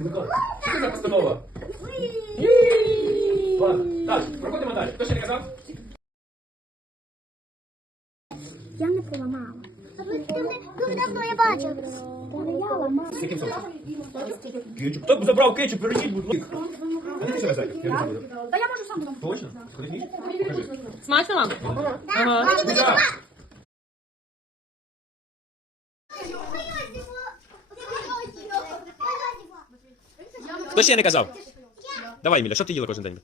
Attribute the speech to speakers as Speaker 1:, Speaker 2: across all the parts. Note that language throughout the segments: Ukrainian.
Speaker 1: Що за постанова? Ладно, так, проходимо далі. Хто ще не казав?
Speaker 2: Я не поламала. Дуже давно я бачив. Та я ламала.
Speaker 1: З яким соусом? Кетчуп. Хто б забрав кетчуп, перейдіть, будь ласка. А ти себе зайдеш? Я не буду.
Speaker 2: Та я можу сам.
Speaker 1: Точно? Ніж? Покажи.
Speaker 3: Смачно вам? Ага.
Speaker 1: Куда? Хто ще не казав? Давай, Міля, що ти їла кожен день?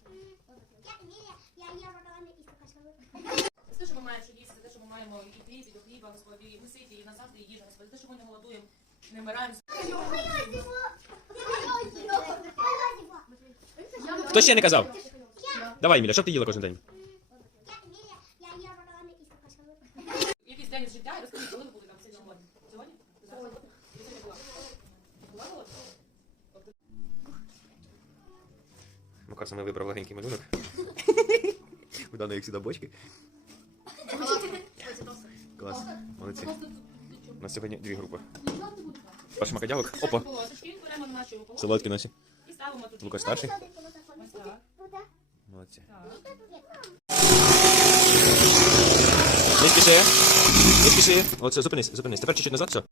Speaker 3: Те, що ми маємо що їсти, те, що ми маємо і хліб, і до хліба, Господи, і ми ситі, і на завтра і їжа, Господи, те, що ми не голодуємо, не вмираємо.
Speaker 1: Хто ще не казав? Давай, Міля, що ти їла кожен день?
Speaker 3: Якийсь день з життя, і коли ви були там? Сьогодні? Сьогодні
Speaker 1: Макар саме вибрав легенький малюнок. У даної, як завжди, бочки. Клас, молодці. У нас сьогодні дві групи. Перший макадялок. Опа, солодкі наші.
Speaker 3: і.
Speaker 1: Лука старший. Молодці. Не спіши. Не спіши. Оце, зупинись, зупинись. Тепер чуть-чуть назад, все.